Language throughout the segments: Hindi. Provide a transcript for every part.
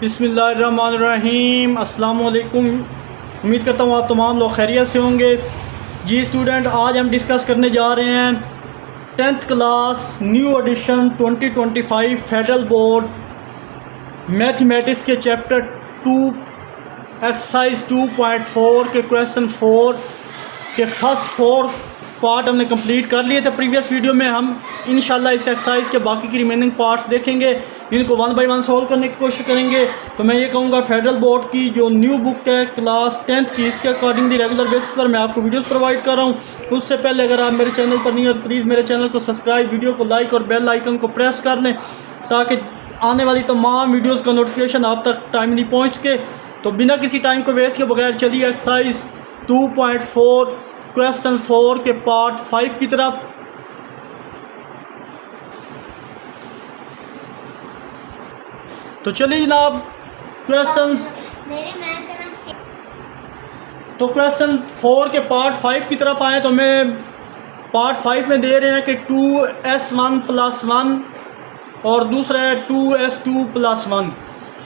बिस्मिल्लाहिर्रहमानिर्रहीम। अस्सलाम वालेकुम। उम्मीद करता हूँ आप तमाम लोग खैरियत से होंगे। जी स्टूडेंट, आज हम डिस्कस करने जा रहे हैं 10th class new edition 2025 federal board mathematics के चैप्टर 2 एक्सरसाइज 2.4 के क्वेश्चन 4 के फर्स्ट 4 पार्ट हमने कंप्लीट कर लिए थे प्रीवियस वीडियो में। हम इंशाल्लाह इस एक्सरसाइज के बाकी की रिमेनिंग पार्ट्स देखेंगे, इनको 1 बाय 1 सॉल्व करने की कोशिश करेंगे। तो मैं ये कहूँगा फेडरल बोर्ड की जो न्यू बुक है क्लास 10th की, इसके अकॉर्डिंगली रेगुलर बेसिस पर मैं आपको वीडियोस प्रोवाइड कर रहा हूँ। उससे पहले अगर आप मेरे चैनल पर नहीं हो तो प्लीज़ मेरे चैनल को सब्सक्राइब, वीडियो को लाइक और बेल आइकन को प्रेस कर लें ताकि आने वाली तमाम वीडियोज़ का नोटिफिकेशन आप तक टाइमली पहुँच सके। तो बिना किसी टाइम को वेस्ट के बगैर चलिए एक्सरसाइज 2.4 क्वेश्चन 4 के पार्ट 5 की तरफ। तो चलिए जनाब क्वेश्चन क्वेश्चन 4 के पार्ट 5 की तरफ आए। तो हमें पार्ट 5 में दे रहे हैं कि 2s1 + 1 और दूसरा है 2s2 + 1।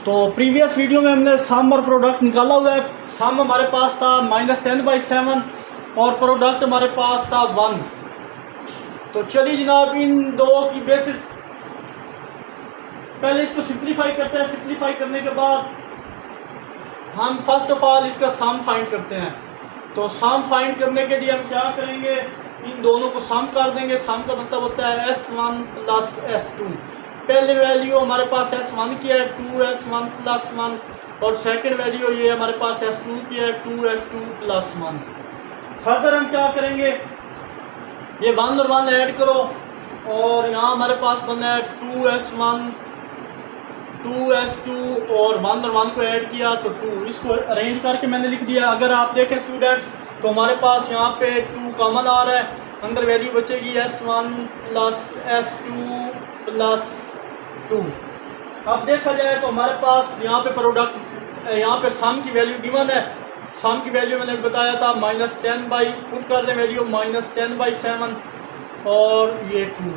तो प्रीवियस वीडियो में हमने सम और प्रोडक्ट निकाला हुआ है। सम हमारे पास था -10/7 और प्रोडक्ट हमारे पास था 1। तो चलिए जनाब इन दो की बेसिस पहले इसको सिंप्लीफाई करते हैं। सिंप्लीफाई करने के बाद हम फर्स्ट ऑफ ऑल इसका सम फाइंड करते हैं। तो सम फाइंड करने के लिए हम क्या करेंगे, इन दोनों को सम कर देंगे। सम का मतलब होता है s1 + s2। पहले वैल्यू हमारे पास s1 की है 2s1 + 1 और सेकंड वैल्यू ये हमारे पास s2 की है 2s2 + 1। फर्दर हम क्या करेंगे, ये 1 और 1 ऐड करो और यहाँ हमारे पास बना है 2s1 2s2 और 1 और 1 को ऐड किया तो 2। इसको अरेंज करके मैंने लिख दिया। अगर आप देखें स्टूडेंट्स तो हमारे पास यहाँ पे 2 कॉमन आ रहा है, अंदर वैल्यू बचेगी s1 + s2 + 2। अब देखा जाए तो हमारे पास यहाँ पे प्रोडक्ट, यहाँ पे सम की वैल्यू गिवन है। सम की वैल्यू मैंने बताया था -10 पुट कर दें वैल्यू -10/7 और ये 2।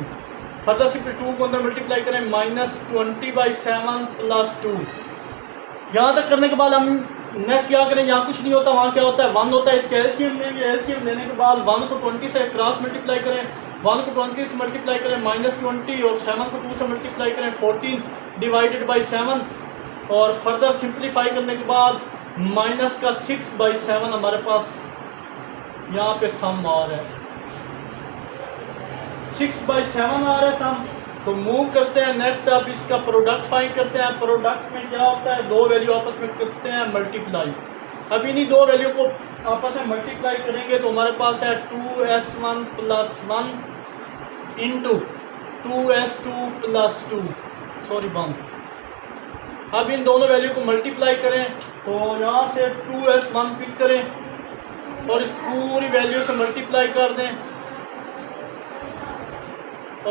फर्दर सिर्फ 2 को अंदर मल्टीप्लाई करें -20/7 + 2। यहाँ तक करने के बाद हम नेक्स्ट क्या करें, यहाँ कुछ नहीं होता, वहाँ क्या होता है 1 होता है। इसके एलसीएम लेंगे। एलसीएम लेने के बाद 1 को 20 से क्रॉस मल्टीप्लाई करें, 1 को 20 से मल्टीप्लाई करें -20 और 7 को 2 से मल्टीप्लाई करें 14/7 और फर्दर सिंप्लीफाई करने के बाद -6/7 हमारे पास यहाँ पे सम आ रहा है। 6/7 आ रहा है सम। तो मूव करते हैं नेक्स्ट, अब इसका प्रोडक्ट फाइंड करते हैं। प्रोडक्ट में क्या होता है, दो वैल्यू आपस में करते हैं मल्टीप्लाई। अब इन्हीं दो वैल्यू को आपस में मल्टीप्लाई करेंगे तो हमारे पास है 2s1 + 1 इंटू 2s2 + 2 सॉरी 1। अब इन दोनों वैल्यू को मल्टीप्लाई करें तो यहाँ से 2s1 पिक करें और इस पूरी वैल्यू से मल्टीप्लाई कर दें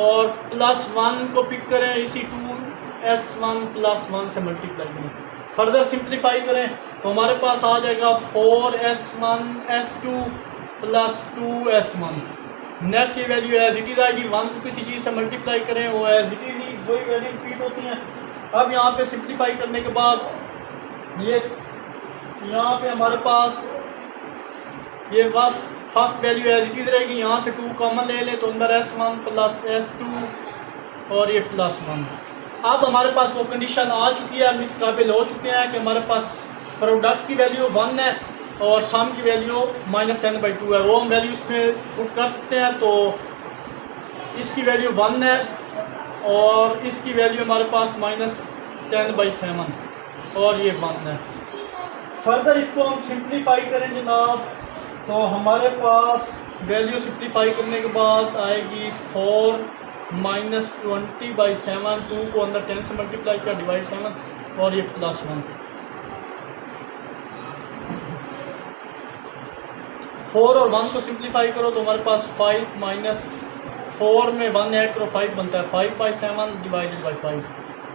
और +1 को पिक करें, इसी 2x1 + 1 से मल्टीप्लाई करें। फर्दर सिंप्लीफाई करें तो हमारे पास आ जाएगा 4s1 s2 + 2s1। नेक्स्ट ये वैल्यू एज इट इज आएगी। 1 को किसी चीज़ से मल्टीप्लाई करें वो एज इट इज ही वही वैल्यू रिपीट होती हैं। अब यहाँ पे सिंप्लीफाई करने के बाद ये यहाँ पे हमारे पास ये बस first value as it is रहेगी। यहाँ से 2 कॉमन ले लें तो अंदर s1 + s2 और ये +1। अब हमारे पास वो कंडीशन आ चुकी है, हम इस काबिल हो चुके हैं कि हमारे पास प्रोडक्ट की वैल्यू 1 है और सम की वैल्यू -10/2 है। वो हम वैल्यू इसमें पुट कर सकते हैं। तो इसकी वैल्यू 1 है और इसकी वैल्यू हमारे पास -10/7 और ये 1 है। फर्दर इसको हम सिंप्लीफाई करें जनाब तो हमारे पास वैल्यू सिंप्लीफाई करने के बाद आएगी 4 -20/7। 2 को अंदर 10 से मल्टीप्लाई किया डिवाइड 7 और ये +1। 4 और 1 को सिंप्लीफाई करो तो हमारे पास 5 - 4 में 1 ऐड करो 5 बनता है 5/7 / 5।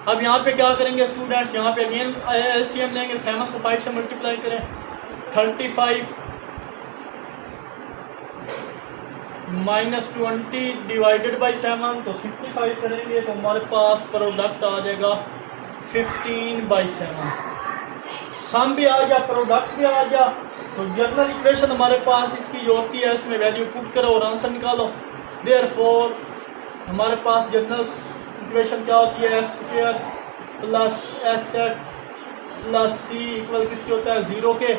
अब यहाँ पे क्या करेंगे स्टूडेंट्स, यहाँ पे अगेन एलसीएम लेंगे। 7 को 5 से मल्टीप्लाई करें 35 -20 / 7। तो सिंप्लीफाई करेंगे तो हमारे पास प्रोडक्ट आ जाएगा 15/7। सम भी आ गया, प्रोडक्ट भी आ गया। तो जनरल इक्वेशन हमारे पास इसकी जो होती है इसमें वैल्यू पुट करो और आंसर निकालो। देयरफॉर हमारे पास जनरल इक्वेशन क्या होती है, S square plus S X plus C equal किसके होता है, ज़ीरो के।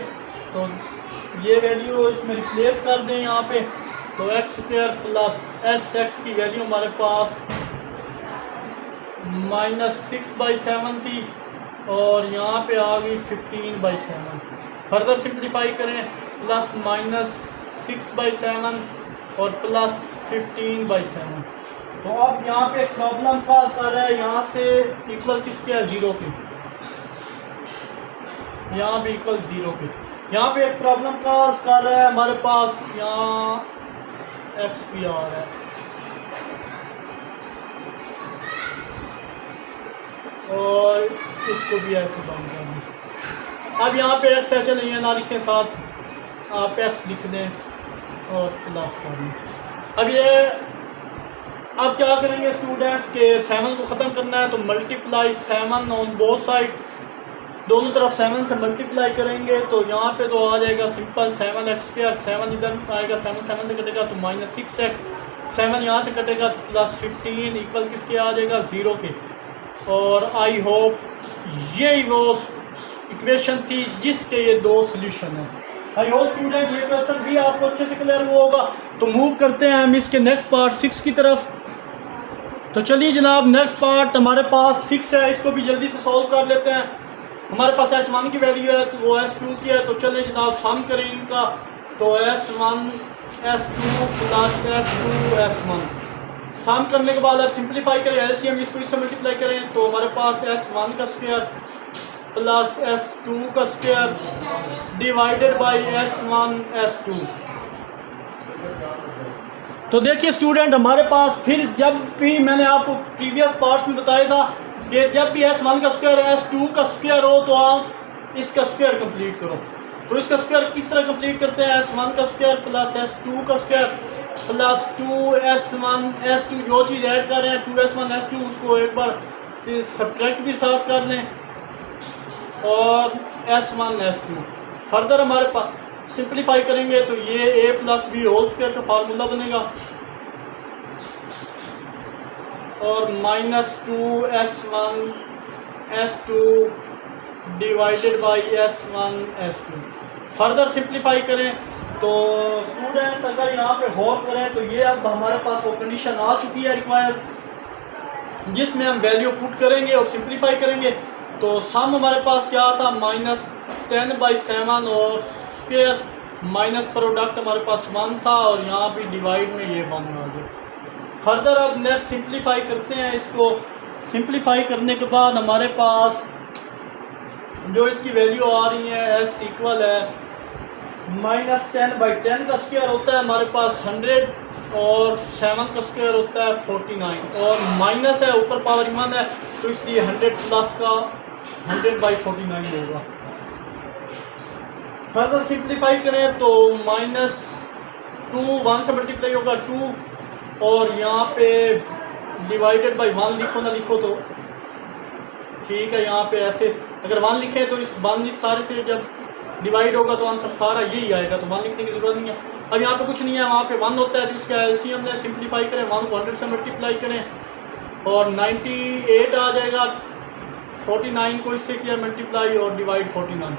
तो ये वैल्यू इसमें रिप्लेस कर दें यहाँ पे। तो x square plus S x की वैल्यू हमारे पास -6/7 थी और यहाँ पे आ गई 15/7। फर्दर सिंप्लीफाई करें, प्लस -6/7 और प्लस 15/7। तो अब यहाँ पे प्रॉब्लम पास कर रहा है, यहाँ से इक्वल किसके है, ज़ीरो के। यहाँ भी इक्वल ज़ीरो के। यहाँ पे एक प्रॉब्लम पास कर रहा है हमारे पास, यहाँ एक्स भी आ रहा है और इसको भी ऐसे बाउंड करना। अब यहाँ पे एक्स है, चलिए ना लिखें, साथ आप एक्स लिख दें और प्लस कर दें। अब क्या करेंगे स्टूडेंट्स के 7 को ख़त्म करना है, तो मल्टीप्लाई 7 ऑन बोथ साइड, दोनों तरफ 7 से मल्टीप्लाई करेंगे। तो यहाँ पे तो आ जाएगा सिंपल 7x², 7 इधर आएगा, 7 से कटेगा तो -6x, 7 यहाँ से कटेगा तो +15 इक्वल किसके आ जाएगा, ज़ीरो के। और आई होप ये वो इक्वेशन थी जिसके ये दो सोल्यूशन हैं। आई होप स्टूडेंट ये क्वेश्चन भी आपको अच्छे से क्लियर हुआ होगा। तो मूव करते हैं हम इसके नेक्स्ट पार्ट 6 की तरफ। तो चलिए जनाब, नेक्स्ट पार्ट हमारे पास 6 है, इसको भी जल्दी से सॉल्व कर लेते हैं। हमारे पास S1 की वैल्यू है तो वो S2 की है। तो चलिए जनाब सम करें इनका। तो S1 S2 plus S2 S1 सम करने के बाद आप सिंप्लीफाई करें, एलसीएम इसको इससे मल्टीप्लाई करें तो हमारे पास S1 का स्क्वायर प्लस S2 का square divided by S1 S2। तो देखिए स्टूडेंट, हमारे पास फिर जब भी मैंने आपको प्रीवियस पार्ट्स में बताया था कि जब भी S1 का स्क्वायर S2 का स्क्वायर हो तो आप इसका स्क्वायर कंप्लीट करो। तो इसका स्क्वायर किस तरह कंप्लीट करते हैं, S1 का स्क्वायर प्लस S2 का स्क्वायर प्लस 2S1 S2, जो चीज़ ऐड कर रहे हैं 2S1 S2 उसको एक बार सब्ट्रैक्ट भी साफ कर लें और S1 S2। फर्दर हमारे पास सिंप्लीफाई करेंगे तो ये a plus B whole square का फार्मूला बनेगा और -2S1 S2 divided by S1 S2। Further simplify करें तो स्टूडेंट्स अगर यहाँ पे गौर करें तो ये अब हमारे पास वो कंडीशन आ चुकी है रिक्वायर, जिसमें हम वैल्यू पुट करेंगे और सिंप्लीफाई करेंगे। तो सम हमारे पास क्या था, -10/7 और स्क्वायर माइनस प्रोडक्ट हमारे पास 1 था और यहाँ भी डिवाइड में ये 1 आ गया। फर्दर अब नेक्स्ट सिंप्लीफाई करते हैं इसको। सिंप्लीफाई करने के बाद हमारे पास जो इसकी वैल्यू आ रही है एस इक्वल है -10/10 का स्क्वायर होता है हमारे पास 100 और 7 का स्क्वायर होता है 49 और माइनस है ऊपर पावर 1 है तो इसलिए 100 प्लस का 100/49 होगा। फर्दर सिंप्लीफाई करें तो -2 1 से मल्टीप्लाई होगा 2 और यहाँ पे डिवाइडेड बाई 1 लिखो ना लिखो तो ठीक है। यहाँ पे ऐसे अगर 1 लिखें तो इस 1 इस सारे से जब डिवाइड होगा तो आंसर सारा यही आएगा, तो 1 लिखने की ज़रूरत नहीं है। अब यहाँ पे कुछ नहीं है, वहाँ पे 1 होता है तो इसका एलसीएम में सिंप्लीफाई करें, 1 को 100 से मल्टीप्लाई करें और 98 आ जाएगा। 49 को इससे किया मल्टीप्लाई और डिवाइड 49।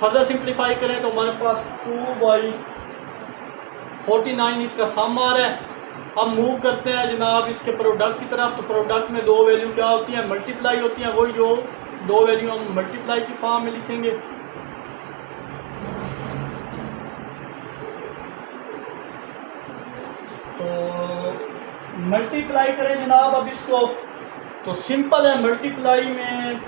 फर्दर सिंप्लीफाई करें तो हमारे पास 2/49 इसका सम आ रहा है। अब मूव करते हैं जनाब इसके प्रोडक्ट की तरफ। तो प्रोडक्ट में दो वैल्यू क्या होती हैं, मल्टीप्लाई होती हैं, वही जो दो वैल्यू हम मल्टीप्लाई की फॉर्म में लिखेंगे। तो मल्टीप्लाई करें जनाब अब इसको, तो सिंपल है मल्टीप्लाई में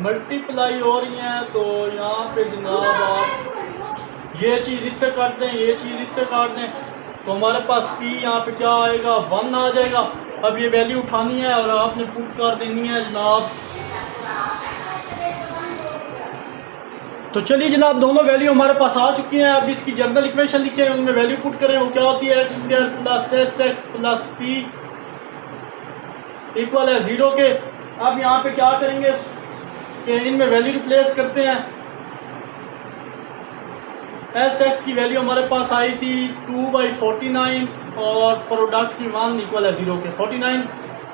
मल्टीप्लाई हो रही हैं तो यहाँ पे जनाब आप ये चीज़ इससे काट दें, ये चीज़ इससे काट दें तो हमारे पास p यहाँ पे क्या आएगा 1 आ जाएगा। अब ये वैल्यू उठानी है और आपने पुट कर देनी है जनाब तो चलिए जनाब, दोनों वैल्यू हमारे पास आ चुकी हैं। अब इसकी जनरल इक्वेशन लिखे हैं, उनमें वैल्यू पुट करें। वो क्या होती है, x square plus S X plus P equal है 0 के। अब यहाँ पे क्या करेंगे कि इनमें वैल्यू रिप्लेस करते हैं। एस एक्स की वैल्यू हमारे पास आई थी 2/49 और प्रोडक्ट की 1 इक्वल है 0 के। 49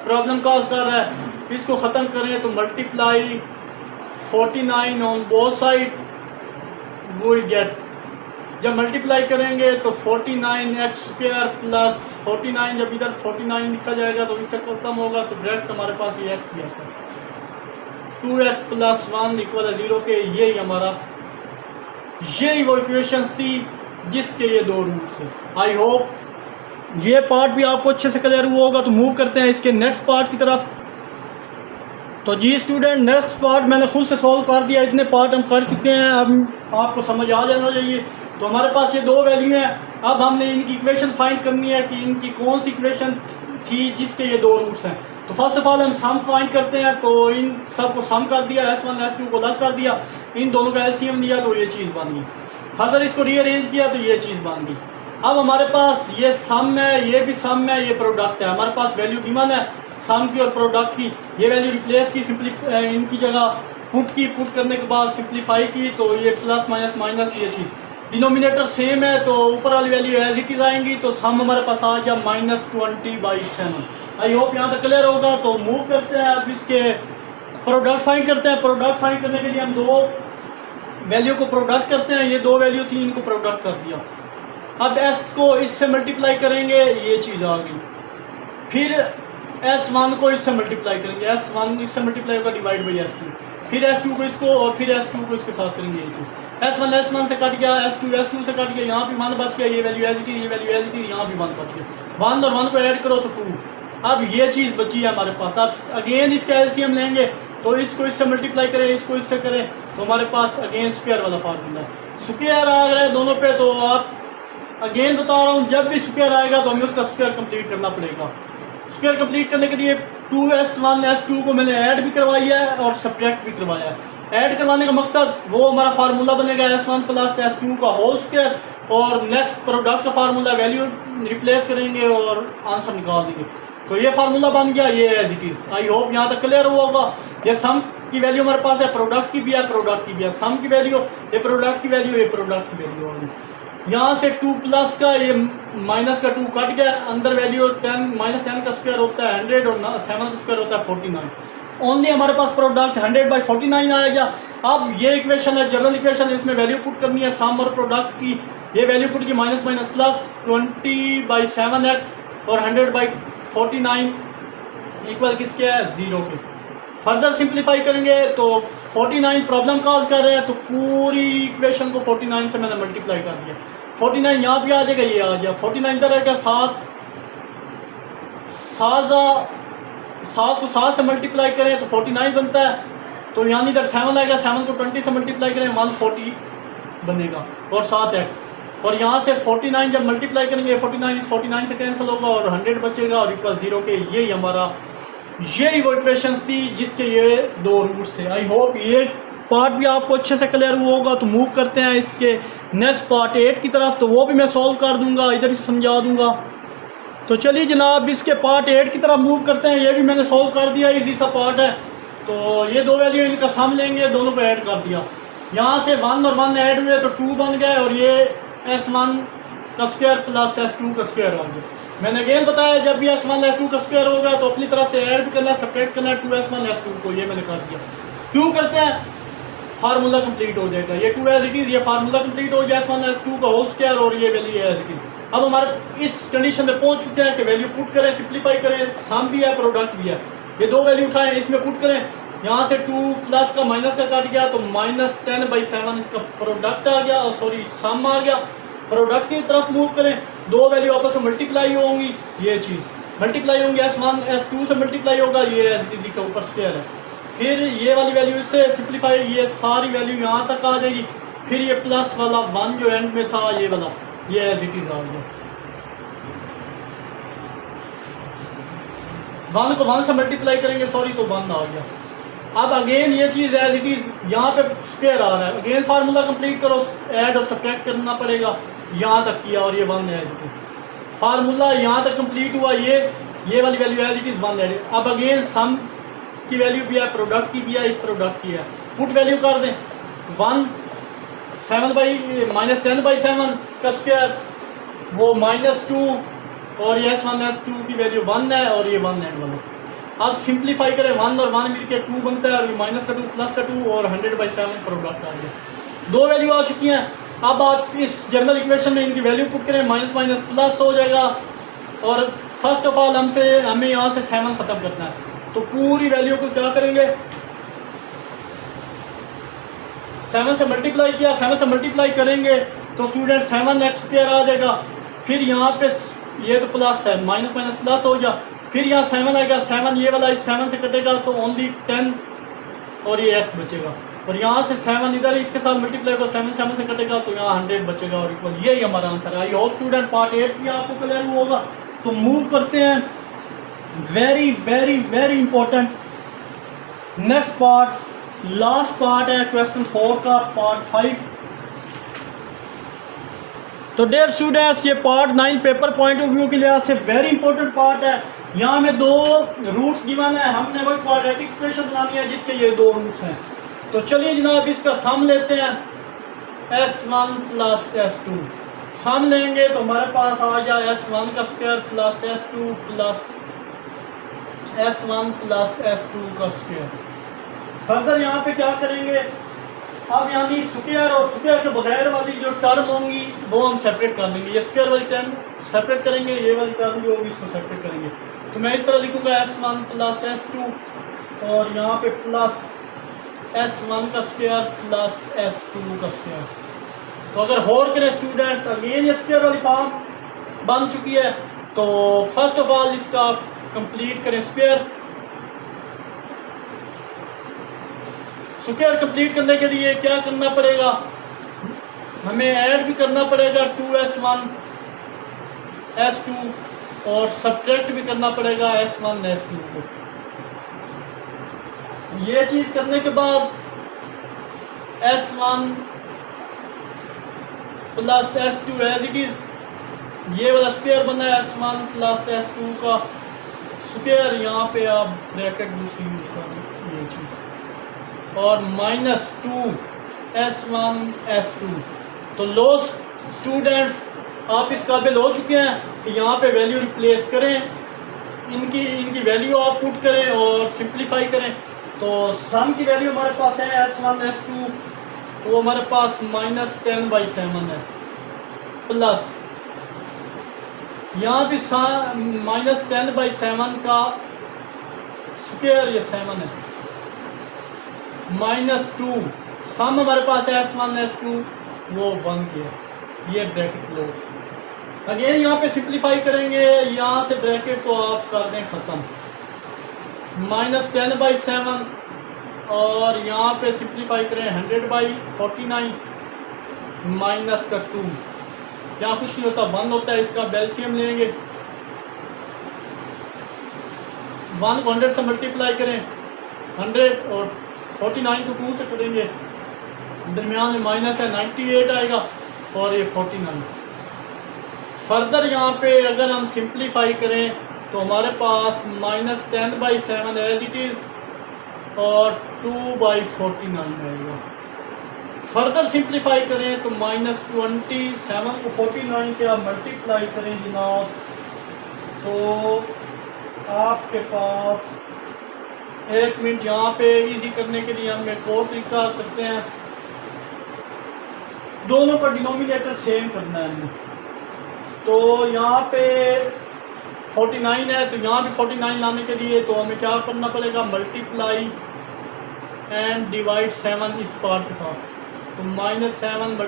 प्रॉब्लम कॉज कर रहा है, इसको ख़त्म करें तो मल्टीप्लाई 49 ऑन बोथ साइड, वो गेट। जब मल्टीप्लाई करेंगे तो 49x² प्लस 49, जब इधर 49 लिखा जाएगा तो इससे खत्म होगा तो डायरेक्ट हमारे पास ये x भी आता है। 2x प्लस 1 इक्वल है 0 के। यही हमारा, यही वो इक्वेशन थी जिसके ये दो रूट्स हैं। आई होप ये पार्ट भी आपको अच्छे से क्लियर हुआ होगा। तो मूव करते हैं इसके नेक्स्ट पार्ट की तरफ। तो जी स्टूडेंट, नेक्स्ट पार्ट मैंने खुद से सॉल्व कर दिया। इतने पार्ट हम कर चुके हैं, अब आपको समझ आ जाना चाहिए। तो हमारे पास ये दो वैल्यू हैं। अब हमने इनकी इक्वेशन फाइंड करनी है कि इनकी कौन सी इक्वेशन थी जिसके ये दो रूट्स हैं। तो फर्स्ट ऑफ ऑल हम सम फाइंड करते हैं। तो इन सब को सम कर दिया, S1 S2 को अलग कर दिया, इन दोनों का LCM लिया तो ये चीज़ बन गई। फर्दर इसको रीअरेंज किया तो ये चीज़ बन गई। अब हमारे पास ये सम है, ये भी सम है, ये प्रोडक्ट है। हमारे पास वैल्यू गिवन है सम की और प्रोडक्ट की। ये वैल्यू रिप्लेस की, सिंपलीफाई इनकी जगह पुट की, पुट करने के बाद सिंपलीफाई की तो ये प्लस माइनस माइनस ये चीज़। डिनोमिनेटर सेम है तो ऊपर वाली वैल्यू एज इट इज आएंगी। तो सम हमारे पास आ गया -20/7। आई होप यहाँ तक क्लियर होगा। तो मूव करते हैं, अब इसके प्रोडक्ट फाइंड करते हैं। प्रोडक्ट फाइंड करने के लिए हम दो वैल्यू को प्रोडक्ट करते हैं। ये दो वैल्यू थी, इनको प्रोडक्ट कर दिया। अब s को इससे मल्टीप्लाई करेंगे, ये चीज़ आ गई। फिर S1 को इससे मल्टीप्लाई करेंगे, S1 इससे मल्टीप्लाई होगा डिवाइड बाई S2। फिर S2 को इसको और फिर S2 को इसके साथ करेंगे। ये चीज़ S1 से कट गया, S2 से कट गया, यहाँ भी 1 बच गया। ये वैल्यू एज इट इज, ये वैल्यू एज इट इज, यहाँ भी 1 बच गया। 1 और 1 को ऐड करो तो 2। अब ये चीज़ बची है हमारे पास। अब अगेन इसका LCM लेंगे तो इसको इससे मल्टीप्लाई करें, इसको इससे करें तो हमारे पास अगेन स्क्वायर वाला फार्मूला है। स्क्वायर आ रहा है दोनों पे, तो आप अगेन बता रहा हूँ, जब भी स्क्वायर आएगा तो हमें उसका स्क्वायर कंप्लीट करना पड़ेगा। स्क्वायर कंप्लीट करने के लिए 2S1 S2 को मैंने ऐड भी करवाई है और सब्ट्रैक्ट भी करवाया है। ऐड करवाने का मकसद वो हमारा फार्मूला बनेगा S1 प्लस S2 का होल स्क्वायर, और नेक्स्ट प्रोडक्ट का फार्मूला वैल्यू रिप्लेस करेंगे और आंसर निकाल देंगे। तो ये फार्मूला बन गया, ये as it is. I hope यहाँ तक क्लियर हुआ होगा। ये सम की वैल्यू हमारे पास है, प्रोडक्ट की भी है, प्रोडक्ट की भी है। सम की वैल्यू, ये प्रोडक्ट की वैल्यू, ये प्रोडक्ट की वैल्यू होगी। यहाँ से 2 प्लस का, ये माइनस का 2 कट गया। अंदर वैल्यू 10 -10 का स्क्वायर होता है 100 और 7 का स्क्वायर होता है 49। ओनली हमारे पास प्रोडक्ट 100/49 आया गया। अब ये इक्वेशन है जनरल इक्वेशन, इसमें वैल्यू पुट करनी है सम और प्रोडक्ट की। ये वैल्यू पुट की माइनस माइनस प्लस 20/7x और 100/49 इक्वल किसके है 0 के। फर्दर सिंप्लीफाई करेंगे तो 49 प्रॉब्लम कॉज कर रहे हैं, तो पूरी इक्वेशन को 49 से मैंने मल्टीप्लाई कर दिया। 49 यहाँ भी आ जाएगा, ये आ गया। 49 इधर आएगा, 7 को 7 से मल्टीप्लाई करें तो 49 बनता है। तो यहाँ इधर 7 आएगा, 7 को 20 से मल्टीप्लाई करें 140 बनेगा और 7x। और यहाँ से 49 जब मल्टीप्लाई करेंगे 49 इस 49 से कैंसिल होगा और 100 बचेगा और इक्वल 0 के। यही हमारा, यही वो इक्वेशन थी जिसके ये दो रूट्स थे। आई होप ये पार्ट भी आपको अच्छे से क्लियर हुआ होगा। तो मूव करते हैं इसके नेक्स्ट पार्ट 8 की तरफ। तो वो भी मैं सॉल्व कर दूंगा, इधर ही समझा दूंगा। तो चलिए जनाब, इसके पार्ट 8 की तरफ मूव करते हैं। ये भी मैंने सॉल्व कर दिया, इजी सा पार्ट है। तो ये दो वैल्यू इनका सम लेंगे, दोनों को ऐड कर दिया। यहाँ से 1 और 1 ऐड हुए तो 2 बन गए और ये S1 का स्क्वायर प्लस S2 का स्क्वायर आ गया। मैंने अगेन बताया, जब भी S1 S2 का स्क्वायर होगा तो अपनी तरफ से ऐड भी करना है, सब्ट्रैक्ट करना है 2S1 S2 को। ये मैंने कर दिया। क्यों करते हैं, फार्मूला कंप्लीट हो जाएगा। ये 2 एज इट इज, ये फार्मूला कंप्लीट हो जाए S1 S2 का होल स्क्वायर और ये वैल्यू एज इट इज। अब हमारे इस कंडीशन में पहुंच चुके हैं कि वैल्यू पुट करें, सिंप्लीफाई करें, सम भी है प्रोडक्ट भी है। ये दो वैल्यू उठाएं, इसमें पुट करें। यहाँ से 2 प्लस का माइनस का कट गया तो -10/7 इसका प्रोडक्ट आ गया, सॉरी सम आ गया। प्रोडक्ट की तरफ मूव करें, दो वैल्यू आपस में मल्टीप्लाई होंगी, ये चीज़ मल्टीप्लाई होंगी। S1 S2 से मल्टीप्लाई होगा, ये एस का ऊपर स्क्वायर है। फिर ये वाली वैल्यू इससे सिंप्लीफाई, ये सारी वैल्यू यहाँ तक आ जाएगी। फिर ये प्लस वाला 1 जो एंड में था, ये वाला, ये एज इट इज आ गया। 1 को 1 से मल्टीप्लाई करेंगे, सॉरी, तो 1 आ गया। अब अगेन ये चीज़ एज इट इज़ यहाँ पे स्क्वायर आ रहा है, अगेन फार्मूला कंप्लीट करो, ऐड और सब्ट्रैक्ट करना पड़ेगा, यहाँ तक किया और ये 1 है एज इट इज़। फार्मूला यहाँ तक कंप्लीट हुआ, ये वाली value as it is 1 add. अब अगेन सम की वैल्यू भी है, प्रोडक्ट की भी है, इस प्रोडक्ट की है, पुट वैल्यू कर दें 1 -10/7 का स्क्वायर, वो -2 और ये S1 S2 की वैल्यू 1 है और ये 1 एंड 1। अब सिंप्लीफाई करें, 1 और 1 मिलकर 2 बनता है और ये माइनस का 2 प्लस का 2 और 100/7 प्रोडक्ट आ गया। 2 वैल्यू आ चुकी हैं। अब आप इस जनरल इक्वेशन में इनकी वैल्यू पुट करें, माइनस माइनस प्लस हो जाएगा और फर्स्ट ऑफ ऑल हमें यहाँ से 7 खत्म करना है, तो पूरी वैल्यू को क्या करेंगे, 7 से मल्टीप्लाई किया, 7 से मल्टीप्लाई करेंगे तो स्टूडेंट 7x² आ जाएगा। फिर यहाँ पे ये तो प्लस है, माइनस माइनस प्लस हो गया, फिर यहाँ 7 आएगा, 7 ये वाला इस 7 से कटेगा तो ओनली 10 और ये x बचेगा, और यहाँ से 7 इधर इसके साथ मल्टीप्लाई को 7 से कटेगा तो यहाँ 100 बचेगा और इक्वल। यही हमारा आंसर है। आई होप स्टूडेंट पार्ट 8 भी आपको क्लियर होगा। तो मूव करते हैं, very very very important next part, last part है क्वेश्चन 4 का, पार्ट 5। तो डियर स्टूडेंट्स, ये part 9 paper point of view के लिहाज से वेरी इंपॉर्टेंट पार्ट है। यहाँ में 2 रूट्स गिवन है, हमने कोई क्वाड्रेटिक इक्वेशन बनानी है जिसके ये 2 रूट्स हैं। तो चलिए जनाब इसका सम लेते हैं, S1 प्लस S2 सम लेंगे तो हमारे पास आ गया S1 का square plus S2 plus S1 plus S2 का स्क्वायर। फर्दर यहाँ पे क्या करेंगे, अब यानी स्क्वायर और स्क्वायर के बगैर वाली जो टर्म होंगी वो हम सेपरेट कर लेंगे। ये स्क्वायर वाली टर्म सेपरेट करेंगे, ये वाली टर्म जो होगी इसको सेपरेट करेंगे। तो मैं इस तरह लिखूंगा S1 प्लस S2 और यहाँ पे प्लस S1 का स्क्वायर प्लस S2 का स्क्वायर। तो अगर होर करें स्टूडेंट्स, अगेन ये स्क्वायर वाली फॉर्म बन चुकी है। तो फर्स्ट ऑफ ऑल इसका कंप्लीट करें स्क्वायर। स्क्वायर कंप्लीट करने के लिए क्या करना पड़ेगा, हमें ऐड भी करना पड़ेगा 2S1 S2 और सब्ट्रैक्ट भी करना पड़ेगा S1 S2 को। ये चीज करने के बाद S1 plus S2 as it is, ये वाला स्क्वायर बना है S1 प्लस S2 का स्क्वायर, यहाँ पे आप ब्रैकेट दूसरी यूज करें ये चीज, और -2 S1 S2। तो लो स्टूडेंट्स, आप इस काबिल हो चुके हैं कि यहाँ पे वैल्यू रिप्लेस करें, इनकी वैल्यू आप पुट करें और सिंप्लीफाई करें। तो सम की वैल्यू हमारे पास है S1 S2, वो हमारे पास -10/7 है, प्लस यहाँ भी -10/7 का स्क्वायर, ये 7 है, -2 सम हमारे पास है S1 S2 वो 1 किया, ये ब्रैकेट क्लोज। अगेन यहाँ पे सिंप्लीफाई करेंगे, यहाँ से ब्रैकेट तो आप कर दें खत्म, -10/7 और यहाँ पे सिंप्लीफाई करें 100/49 माइनस का 2, क्या कुछ नहीं होता 1 होता है। इसका बेल्सियम लेंगे, 1 को 100 से मल्टीप्लाई करें 100 और 49 को 2 से करेंगे, दरमियान में माइनस है 98 आएगा और ये 49। फर्दर यहाँ पे अगर हम सिंप्लीफाई करें तो हमारे पास -10/7 एज इट इज़ और 2/49 आएगा। फर्दर सिंप्लीफाई करें तो -27 को 49 से आप मल्टीप्लाई करें जनाब, तो आपके पास, एक मिनट यहाँ पे इजी करने के लिए हम एक और तरीका करते हैं, दोनों का डिनोमिनेटर सेम करना है हमें। तो यहाँ पे 49 है, तो यहाँ भी 49 लाने के लिए तो हमें क्या करना पड़ेगा, मल्टीप्लाई एंड डिवाइड 7 इस पार्ट के साथ। तो -7 ×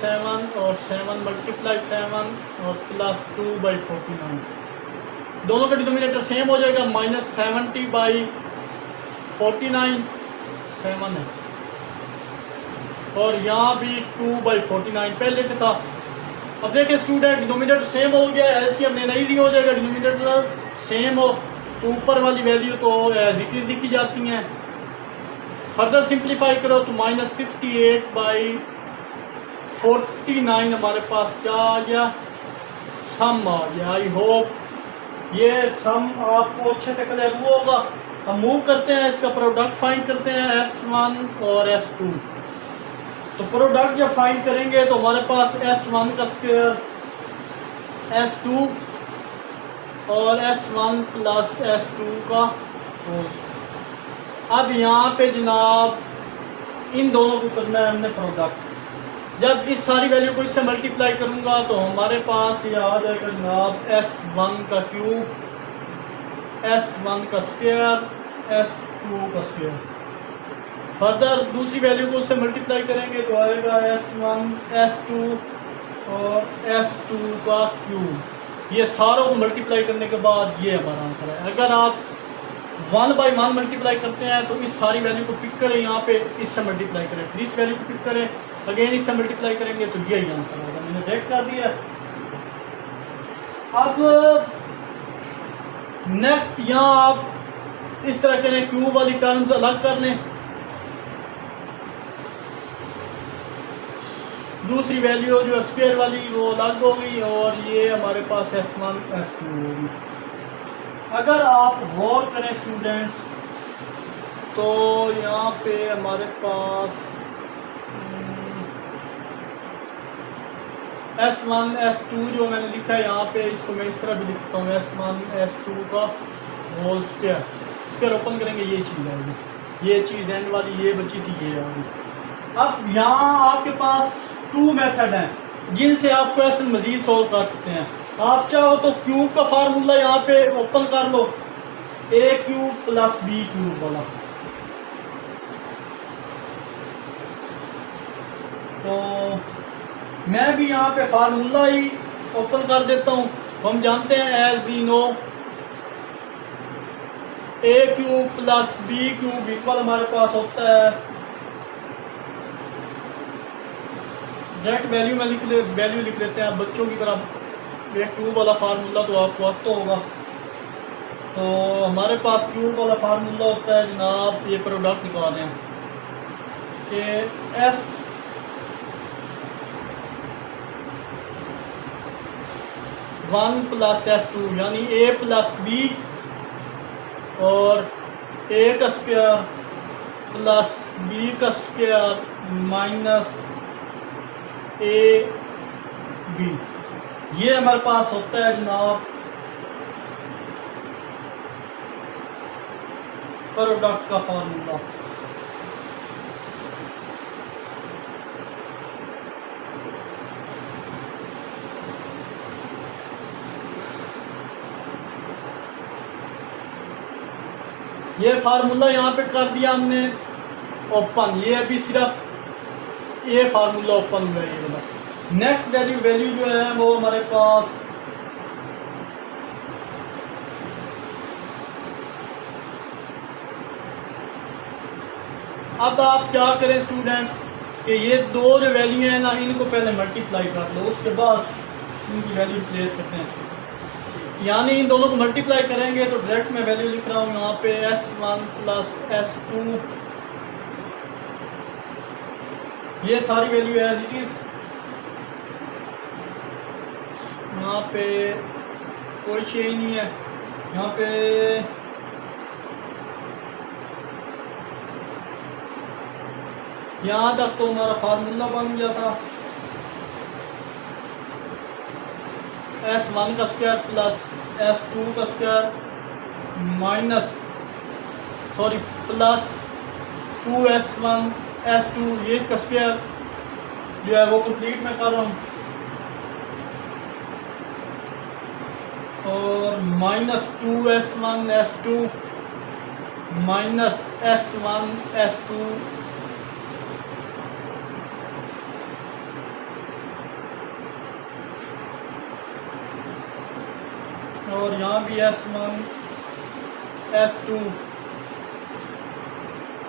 7 और 7 × 7 और प्लस 2/49, दोनों का डिनोमिनेटर सेम हो जाएगा। -70/49 7 है और यहाँ भी 2/49 पहले से था। अब देखिए स्टूडेंट, डिनोमिनेटर सेम हो गया, एलसीएम लेना इजी हो जाएगा। डिनोमिनेटर सेम हो तो ऊपर वाली वैल्यू तो एज इट इज लिखी जाती हैं, फर्दर सिंप्लीफाई करो तो -68/49 हमारे पास क्या आ गया, सम आ गया। आई होप ये सम आपको अच्छे से क्लियर हुआ होगा। हम मूव करते हैं, इसका प्रोडक्ट फाइंड करते हैं S1 और S2। तो प्रोडक्ट जब फाइंड करेंगे तो हमारे पास S1 का स्क्वायर, S2 और S1 प्लस S2 का होल। अब यहाँ पे जनाब इन दोनों को करना है हमने प्रोडक्ट। जब इस सारी वैल्यू को इससे मल्टीप्लाई करूँगा तो हमारे पास ये आ जाएगा जनाब S1 का क्यूब, S1 का स्क्वायर, S2 का स्क्वायर। फर्दर दूसरी वैल्यू को उससे मल्टीप्लाई करेंगे तो आएगा S1, S2 और S2 का क्यूब। ये सारों को मल्टीप्लाई करने के बाद ये हमारा आंसर है। अगर आप 1 बाई 1 मल्टीप्लाई करते हैं तो इस सारी वैल्यू को पिक करें, यहाँ पे इससे मल्टीप्लाई करें, फिर इस वैल्यू को पिक करें, अगेन इससे मल्टीप्लाई करेंगे तो यही आंसर होगा। मैंने चेक कर दिया। अब नेक्स्ट यहाँ आप इस तरह करें, क्यूब वाली टर्म्स अलग कर लें, दूसरी वैल्यू जो स्क्वायर वाली वो अलग होगी और ये हमारे पास S1 S2 होगी। अगर आप गौर करें स्टूडेंट्स तो यहाँ पे हमारे पास S1 S2 जो मैंने लिखा है यहाँ पे, इसको मैं इस तरह भी लिख सकता हूँ S1 S2 का होल स्क्वायर। स्क्वायर ओपन करेंगे ये चीज़ आएगी, ये चीज़ एंड वाली ये बची थी ये आ गई। अब यहाँ आपके पास 2 मेथड हैं जिनसे आप क्वेश्चन मजीद सॉल्व कर सकते हैं। आप चाहो तो क्यूब का फार्मूला यहाँ पे ओपन कर लो, a cube plus b cube वाला। तो मैं भी यहाँ पे फार्मूला ही ओपन कर देता हूँ। हम जानते हैं as we know a cube plus b cube equal हमारे पास होता है, डायरेक्ट वैल्यू में वैल्यू लिख लेते हैं बच्चों की तरह। एक क्यूब वाला फार्मूला तो आपको आता होगा। तो हमारे पास क्यूब वाला फार्मूला होता है जनाब, ये प्रोडक्ट निकाल दें कि S1 प्लस S2 यानी a प्लस b और a का स्क्वायर प्लस b का स्क्वायर माइनस a b, ये हमारे पास होता है जनाब प्रोडक्ट का फार्मूला। ये फार्मूला यहाँ पे कर दिया हमने ओपन, ये अभी सिर्फ ये फार्मूला ओपन हुआ है ये वाला। नेक्स्ट वैल्यू जो है वो हमारे पास अब आप क्या करें स्टूडेंट्स कि ये दो जो वैल्यू हैं ना इनको पहले मल्टीप्लाई कर लो, उसके बाद इनकी वैल्यू प्लेस करते हैं। यानी इन दोनों को मल्टीप्लाई करेंगे तो डायरेक्ट मैं वैल्यू लिख रहा हूँ यहाँ पे S1 प्लस S2, ये सारी वैल्यू एज इट इज। यहाँ पे कोई चेंज नहीं है। यहाँ पे यहाँ तक तो हमारा फार्मूला बन गया था S1 का स्क्वायर प्लस S2 का square minus plus 2S1 S2, ये इसका स्क्वायर जो है वो कंप्लीट मैं कर रहा हूँ, और minus 2S1 S2 minus S1 S2 और यहाँ भी S1 S2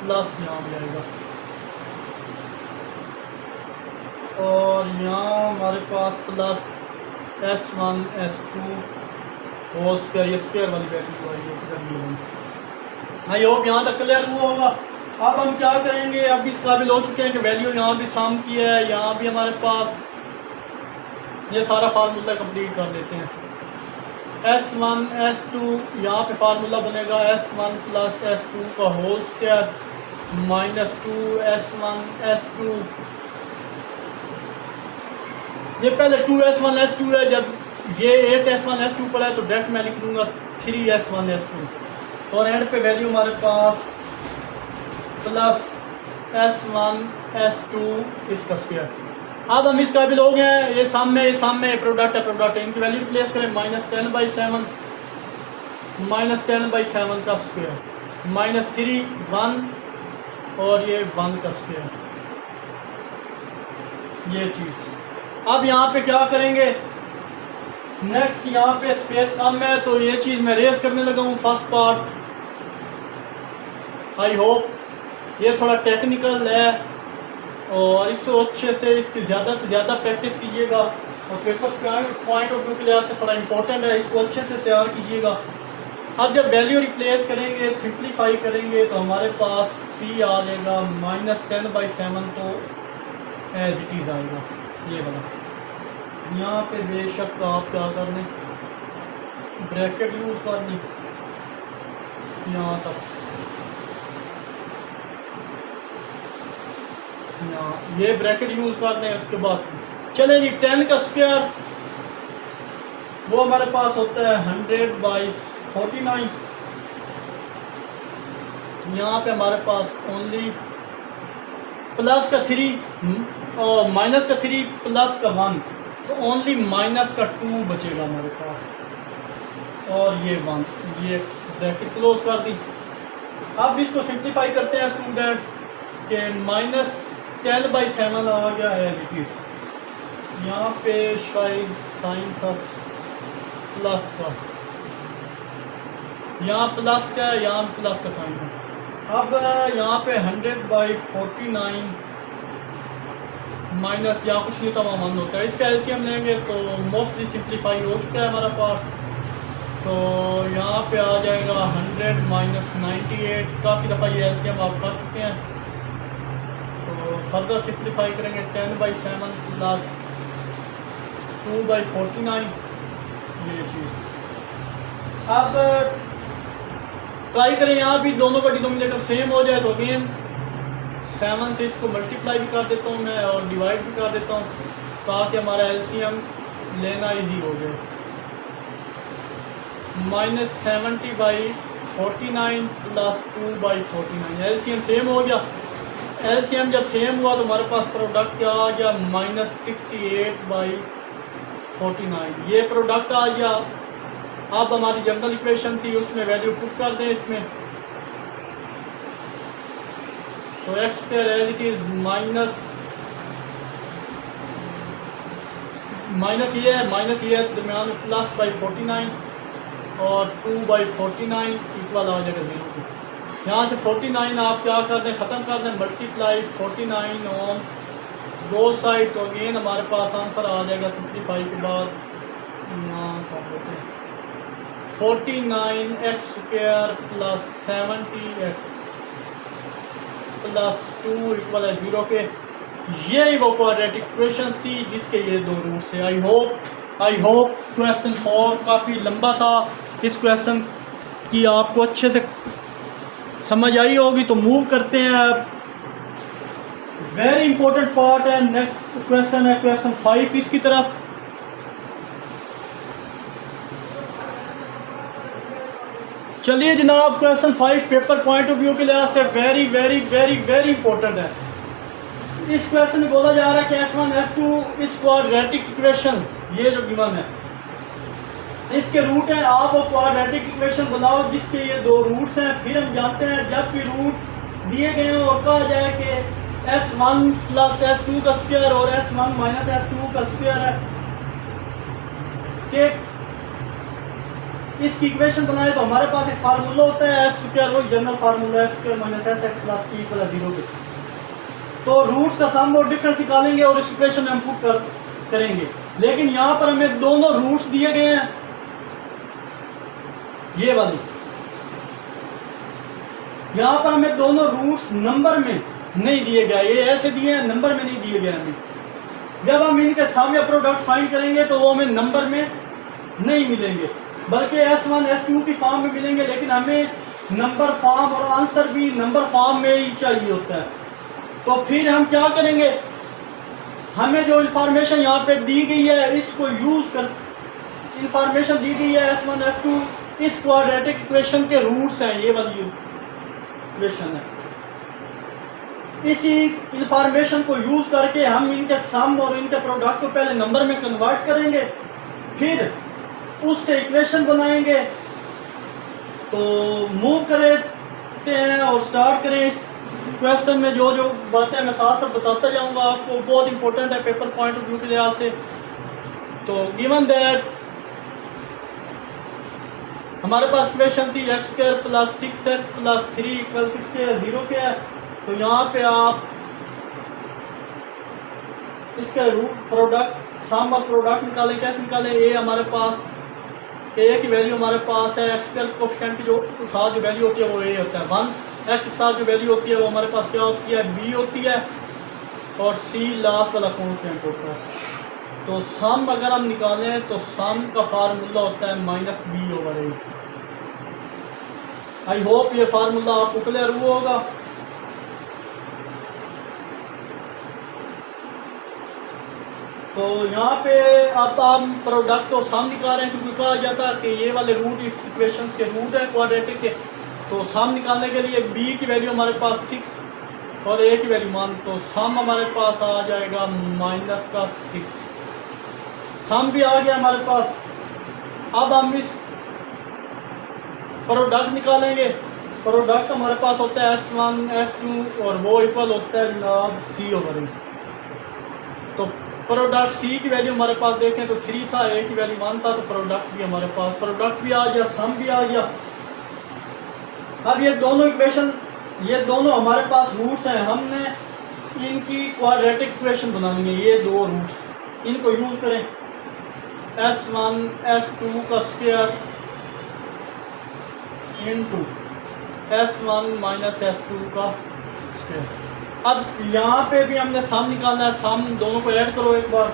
प्लस यहाँ भी आएगा, और यहाँ हमारे पास प्लस S1 S2 और स्क्वायर, ये स्क्वायर वाली वैल्यू आई। आई होप यहाँ तक क्लियर हुआ होगा। अब हम क्या करेंगे, अब इस काबिल हो चुके हैं कि वैल्यू यहाँ भी सम की है, यहाँ भी हमारे पास ये सारा फार्मूला कंप्लीट कर लेते हैं। S1 S2 यहाँ पे फार्मूला बनेगा S1 प्लस S2 का whole square minus 2 S1 S2। ये पहले 2S1 S2 है, जब ये 8S1 S2 पड़ा है तो डायरेक्ट मैं लिख दूंगा 3S1 S2 और एंड पे वैल्यू हमारे पास प्लस S1 S2 इसका स्क्वायर। अब हम इस काबिल हो गए हैं, ये सामने प्रोडक्ट है, इनकी वैल्यू रिप्लेस करें -10/7 -10/7 का स्क्वायर -3 1 और ये 1 का स्क्वायर, ये चीज़। अब यहाँ पे क्या करेंगे, नेक्स्ट यहाँ पे स्पेस कम है तो ये चीज़ मैं रेस करने लगा हूँ फर्स्ट पार्ट। आई होप ये थोड़ा टेक्निकल है और इसको अच्छे से इसकी ज़्यादा से ज़्यादा प्रैक्टिस कीजिएगा और पेपर पॉइंट ऑफ व्यू के लिहाज से थोड़ा इंपॉर्टेंट है, इसको अच्छे से तैयार कीजिएगा। अब जब वैल्यू रिप्लेस करेंगे, सिंप्लीफाई करेंगे तो हमारे पास P आ जाएगा -10/7 तो एज इट इज़ आएगा ये वाला। यहाँ पे बेशक आप क्या कर लें, ब्रैकेट यूज़ कर लें यहाँ तक, ये ब्रैकेट यूज कर लें। उसके बाद चले जी 10 का स्क्वायर वो हमारे पास होता है 100/49। यहाँ पे हमारे पास ओनली प्लस का 3 और माइनस का 3 प्लस का 1 तो ओनली माइनस का 2 बचेगा हमारे पास और ये 1, ये ब्रैकेट क्लोज कर दी। अब इसको सिंप्लीफाई करते हैं स्टूडेंट्स के -10/7 आ गया है इस यहाँ पे शायद साइन था प्लस का, यहाँ प्लस का, यहाँ प्लस का साइन है। अब यहाँ पे 100/49 माइनस यहाँ कुछ नहीं था वहाँ 1 होता है, इसका एलसीएम लेंगे तो मोस्टली सिंप्लीफाई हो चुका है हमारा पास। तो यहाँ पे आ जाएगा 100 - 98, काफ़ी दफ़ा ये एलसीएम आप कर चुके हैं। तो फर्दर सिंप्लीफाई करेंगे 10/7 प्लस 2/49 ये चीज़। अब ट्राई करें यहाँ भी दोनों का डिनोमिनेटर सेम हो जाए तो अगेन 7 से इसको मल्टीप्लाई भी कर देता हूँ मैं और डिवाइड भी कर देता हूँ ताकि हमारा एलसीएम लेना इजी हो जाए। -70/49 प्लस 2/49 एलसीएम सेम हो गया। एलसीएम जब सेम हुआ तो हमारे पास प्रोडक्ट क्या आ गया -68/49 ये प्रोडक्ट आ गया। अब हमारी जनरल इक्वेशन थी उसमें वैल्यू पुट कर दें इसमें तो x² as it is minus ये है दरमियान में +/49 और 2/49 इक्वल आ जाएगा 0 के। यहाँ से 49 आप क्या कर दें, ख़त्म कर दें, मल्टीप्लाई 49 ऑन दो साइड तो अगेन हमारे पास आंसर आ जाएगा सिंप्लीफाई के बाद। यहाँ कर देते हैं 49x² plus 70x plus 2 equal है 0 के। यही वो क्वाड्रेटिक इक्वेशन थी जिसके ये दो रूट्स है। आई होप क्वेश्चन 4 काफ़ी लंबा था, इस क्वेश्चन की आपको अच्छे से समझ आई होगी। तो मूव करते हैं अब, वेरी इंपॉर्टेंट पार्ट है, नेक्स्ट क्वेश्चन है क्वेश्चन 5 इसकी तरफ। चलिए जनाब, question 5 paper point of view के लिहाज से very very very very important है। इस क्वेश्चन में बोला जा रहा है कि S1 S2 इस क्वाड्रेटिक इक्वेशंस ये जो गिवन है इसके रूट हैं। आप वो क्वाड्रेटिक इक्वेशन बनाओ जिसके ये दो रूट्स हैं। फिर हम जानते हैं जब भी रूट दिए गए हैं और कहा जाए कि S1 प्लस S2 का स्क्वायर और S1 माइनस S2 का स्क्वायर है कि इसकी इक्वेशन बनाए तो हमारे पास एक फार्मूला होता है S², वही general formula S² minus SX plus P plus 0 के। तो रूट्स का सम और डिफरेंस निकालेंगे और इस इक्वेशन में हम पुट करेंगे। लेकिन यहाँ पर हमें दोनों रूट्स दिए गए हैं, ये वाली यहाँ पर हमें दोनों रूट्स नंबर में नहीं दिए गए, ये ऐसे दिए हैं, नंबर में नहीं दिए गए हमें। जब हम इनके सम या प्रोडक्ट फाइंड करेंगे तो वो हमें नंबर में नहीं मिलेंगे, बल्कि S1 S2 की फॉर्म में मिलेंगे, लेकिन हमें नंबर फॉर्म और आंसर भी नंबर फॉर्म में ही चाहिए होता है। तो फिर हम क्या करेंगे, हमें जो इंफॉर्मेशन यहाँ पे दी गई है इसको यूज कर, इंफॉर्मेशन दी गई है S1 S2, इस क्वाड्रेटिक इक्वेशन के रूट्स हैं, ये वाली इक्वेशन है। इसी इंफॉर्मेशन को यूज करके हम इनके सम और इनके प्रोडक्ट को पहले नंबर में कन्वर्ट करेंगे, फिर उससे इक्वेशन बनाएंगे। तो मूव करते हैं और स्टार्ट करें। इस क्वेश्चन में जो जो बातें मैं साथ साथ बताता जाऊंगा आपको, बहुत इंपॉर्टेंट है पेपर पॉइंट ऑफ व्यू के लिहाज से। तो गिवन दैट हमारे पास इक्वेशन थी x² + 6x + 3 = किसके 0 के है। तो यहाँ पे आप इसका रूट प्रोडक्ट सम और प्रोडक्ट निकालें। कैसे निकालें, ए हमारे पास ए की वैल्यू हमारे पास है, x² कोएफिशिएंट की जो साथ जो वैल्यू होती है वो ए होता है 1, x के साथ जो वैल्यू होती है वो हमारे पास क्या होती है b होती है, और c लास्ट वाला कोएफिशिएंट होता है। तो सम अगर हम निकालें तो सम का फार्मूला होता है -b/a। आई होप ये फार्मूला आपको क्लियर हुआ होगा। तो यहाँ पे अब हम प्रोडक्ट और सम निकाल रहे हैं, क्योंकि कहा जाता है कि ये वाले रूट इस इक्वेशन के रूट है क्वाड्रेटिक के। तो सम निकालने के लिए b की वैल्यू हमारे पास 6 और a की वैल्यू 1, तो सम हमारे पास आ जाएगा -6। सम भी आ गया हमारे पास। अब हम इस प्रोडक्ट निकालेंगे। प्रोडक्ट हमारे पास होता है S1 S2 और वो इक्वल होता है जनाब c/a। तो प्रोडक्ट c की वैल्यू हमारे पास देखें तो 3 था, a की वैल्यू 1 था, तो प्रोडक्ट भी हमारे पास, प्रोडक्ट भी आ गया, सम भी आ गया। अब ये दोनों इक्वेशन, ये दोनों हमारे पास रूट्स हैं, हमने इनकी क्वाड्रेटिक इक्वेशन बनानी है। ये दो रूट्स, इनको यूज करें S1 S2 का स्क्वायर इंटू S1 - S2 का स्क्वायर। अब यहाँ पे भी हमने सम निकालना है, सम दोनों को ऐड करो एक बार।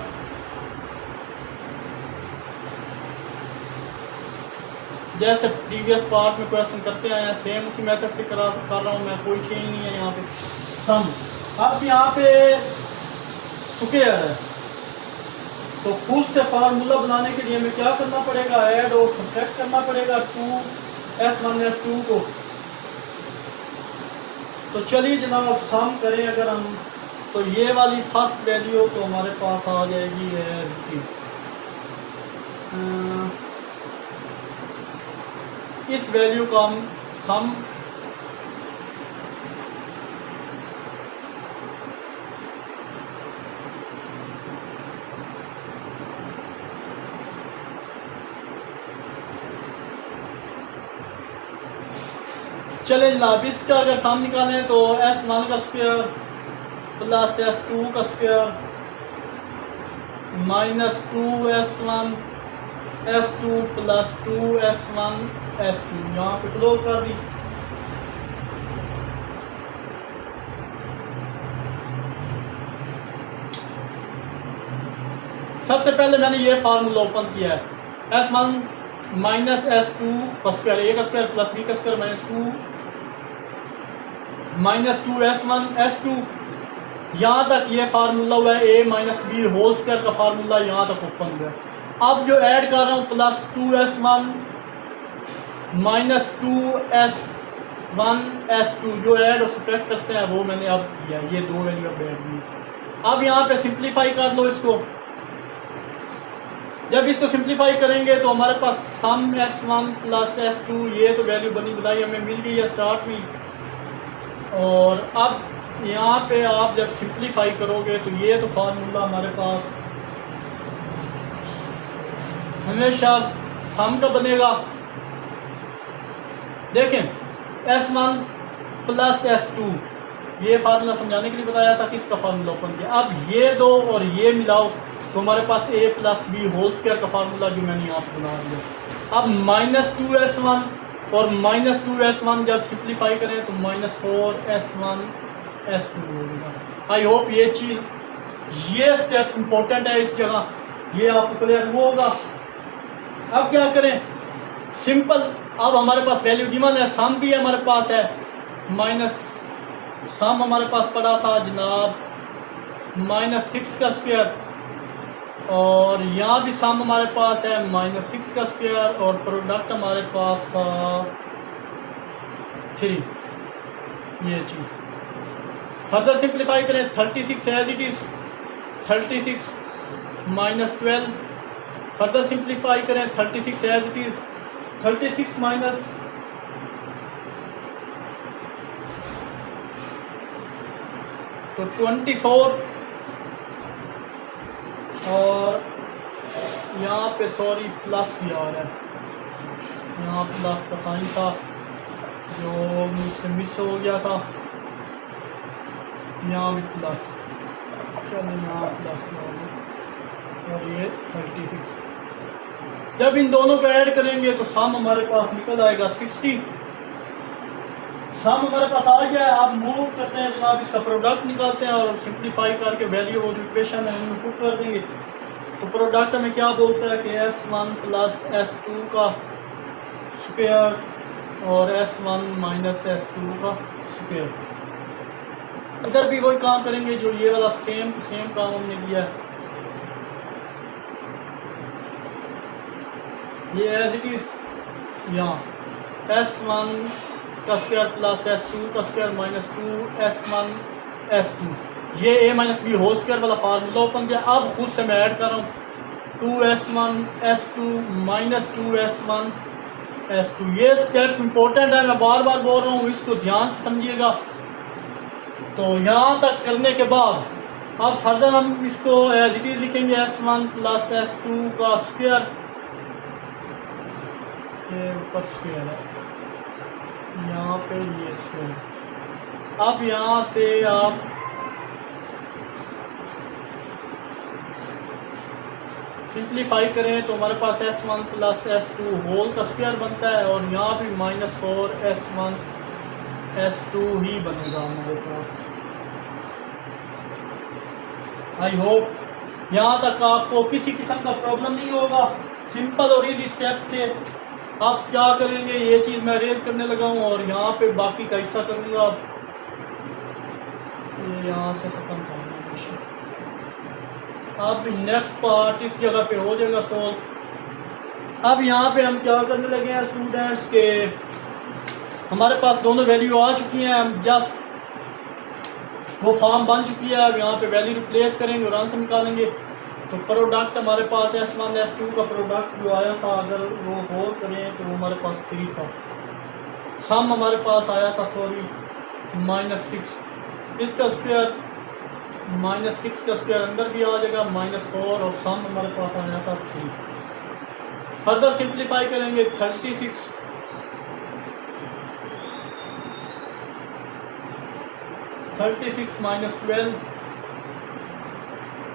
जैसे प्रीवियस पार्ट में क्वेश्चन करते आए हैं, सेम उसी मेथड से कर रहा हूँ मैं, कोई चेंज नहीं है यहाँ पे। सम अब यहाँ पे स्क्वायर है, तो खुद से फार्मूला बनाने के लिए हमें क्या करना पड़ेगा, ऐड और सब्ट्रैक्ट करना पड़ेगा 2S1 S2 को। तो चलिए जनाब सम करें अगर हम, तो ये वाली फर्स्ट वैल्यू तो हमारे पास आ जाएगी है 20। इस वैल्यू का हम सम चले जनाब, इसका अगर सम निकालें तो S1 का स्क्वायर + S2 का square -2S1 S2 + 2S1 S2, यहाँ पे क्लोज कर दी। सबसे पहले मैंने ये फार्मूला ओपन किया है, S1 - S2 का स्क्वायर, a का स्क्वायर + b का स्क्वायर -2S1 S2, यहाँ तक ये फार्मूला हुआ है a - b होल स्क्वायर का फार्मूला, यहाँ तक ओपन हुआ है। अब जो ऐड कर रहा हूँ +2S1 - 2S1 S2, जो ऐड और सब्ट्रैक्ट करते हैं वो मैंने अब किया, ये दो वैल्यू अब ऐड की। अब यहाँ पे सिंप्लीफाई कर लो इसको। जब इसको सिंप्लीफाई करेंगे तो हमारे पास सम S1 + S2, ये तो वैल्यू बनी बनाई हमें मिल गई है स्टार्ट में। और अब यहाँ पे आप जब सिंप्लीफाई करोगे तो ये तो फार्मूला हमारे पास हमेशा सम का बनेगा। देखें S1 + S2, ये फार्मूला समझाने के लिए बताया था कि इसका फार्मूला ओपन किया। अब ये दो और ये मिलाओ तो हमारे पास a + b होल स्क्वायर का फार्मूला जो मैंने यहाँ पे बना दिया। अब -2S1 और -2s1 जब सिंप्लीफाई करें तो -4s1 s2 होगा। आई होप ये स्टेप इम्पोर्टेंट है, इस जगह ये आपको क्लियर हुआ होगा। अब क्या करें, सिंपल, अब हमारे पास वैल्यू गिवन है, सम भी हमारे पास है, सम हमारे पास पड़ा था जनाब -6 का स्क्वायर, और यहाँ भी सम हमारे पास है -6 का स्क्वायर, और प्रोडक्ट हमारे पास था 3। ये चीज़ फर्दर सिंप्लीफाई करें, 36 as it is, 36 -12, further simplify करें 36 एज इट इज़, 36 माइनस तो 24, और यहाँ पे सॉरी प्लस भी आ रहा है, यहाँ प्लस का साइन था जो मुझसे मिस हो गया था, यहाँ भी प्लस, चलो यहाँ प्लस भी आ गया, और ये 36। जब इन दोनों को ऐड करेंगे तो सम हमारे पास निकल आएगा 60। सम हमारे पास आ गया है। आप मूव करते हैं जनाब, इसका प्रोडक्ट निकालते हैं और सिंप्लीफाई करके वैल्यू और इक्वेशन है उनको पुट कर देंगे। तो प्रोडक्ट में क्या बोलता है कि s1 प्लस s2 का स्क्वायर और s1 माइनस s2 का स्क्वायर। इधर भी वही काम करेंगे जो ये वाला सेम काम हमने किया है, ये एज इट इज़, यहाँ s1 का स्क्वायर प्लस s2 का स्क्वायर माइनस 2s1 s2, ये a minus B whole square वाला फार्मूला ओपन किया। अब खुद से मैं ऐड कर रहा हूँ 2s1 s2 minus 2s1 s2। ये स्टेप इम्पोर्टेंट है, मैं बार बार बोल रहा हूँ, इसको ध्यान से समझिएगा। तो यहाँ तक करने के बाद अब फर्दर हम इसको एज इट इज़ लिखेंगे, s1 प्लस s2 का स्क्वायर, ये ऊपर स्क्वायर है, यहाँ पे ये स्क्वायर। अब यहाँ से आप सिंप्लीफाई करें तो हमारे पास s1 प्लस s2 होल का स्क्वायर बनता है, और यहाँ भी -4s1 s2 ही बनेगा हमारे पास। आई होप यहाँ तक आपको किसी किस्म का प्रॉब्लम नहीं होगा। सिंपल और इजी स्टेप थे। आप क्या करेंगे, ये चीज़ मैं रेज करने लगा हूँ और यहाँ पे बाकी का हिस्सा करूँगा। ये यहाँ से ख़त्म करूँगा। अब नेक्स्ट पार्ट इस जगह पे हो जाएगा सॉल्व। अब यहाँ पे हम क्या करने लगे हैं स्टूडेंट्स के, हमारे पास दोनों वैल्यू आ चुकी हैं, हम जस्ट वो फॉर्म बन चुकी है। अब यहाँ पे वैल्यू रिप्लेस करेंगे और आंसर निकालेंगे। तो प्रोडक्ट हमारे पास s1 s2 का प्रोडक्ट जो आया था, अगर वो होल करें तो हमारे पास 3 था। सम हमारे पास आया था सॉरी -6, इसका स्क्वायर -6 का स्क्वायर अंदर भी आ जाएगा -4, और सम हमारे पास आया था 3। फर्दर सिंप्लीफाई करेंगे 36 -12,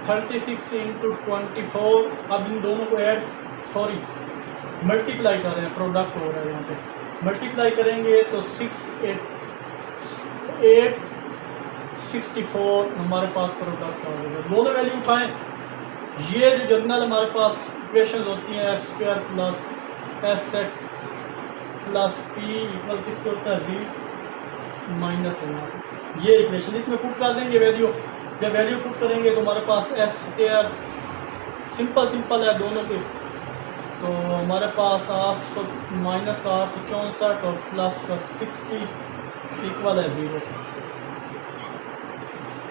36 इंटू 24। अब इन दोनों को ऐड मल्टीप्लाई कर रहे हैं, प्रोडक्ट हो रहा है यहाँ पे, मल्टीप्लाई करेंगे तो 864 हमारे पास प्रोडक्ट आ जाएगा। दोनों वैल्यू उठाएं। ये जो जर्नल हमारे पास इक्वेशन होती हैं, s² plus sx plus p equal किसके होता है, z माइनस है, ये इक्वेशन इसमें पुट कर देंगे वैल्यू। जब वैल्यू पुट करेंगे तो हमारे पास s² सिंपल है दोनों के, तो हमारे पास माइनस का 864 और प्लस का 60 इक्वल है 0।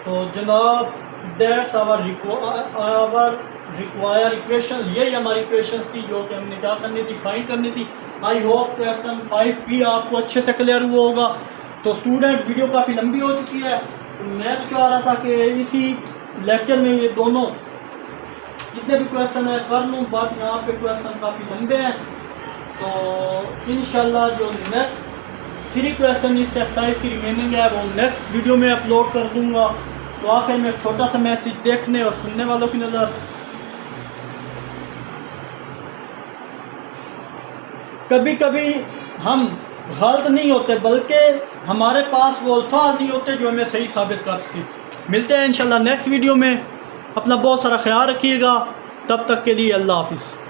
तो जनाब दैट्स आवर रिक्वायर इक्वेशंस, यही हमारी इक्वेशंस थी जो कि हमने क्या करनी थी, फाइंड करनी थी। आई होप क्वेश्चन 5 भी आपको अच्छे से क्लियर हुआ होगा। तो स्टूडेंट वीडियो काफ़ी लंबी हो चुकी है, तो मैं तो चाह रहा था कि इसी लेक्चर में ये दोनों जितने भी क्वेश्चन है कर लूँ, बट यहाँ पे क्वेश्चन काफ़ी लंबे हैं। तो इंशाल्लाह जो नेक्स्ट 3 क्वेश्चन इस एक्सरसाइज की रिमेनिंग है वो नेक्स्ट वीडियो में अपलोड कर दूँगा। तो आखिर में एक छोटा सा मैसेज देखने और सुनने वालों की नज़र, कभी कभी हम गलत नहीं होते, बल्कि हमारे पास वो अल्फाज नहीं होते जो हमें सही साबित कर सके। मिलते हैं इंशाल्लाह नेक्स्ट वीडियो में। अपना बहुत सारा ख्याल रखिएगा। तब तक के लिए अल्लाह हाफिज़।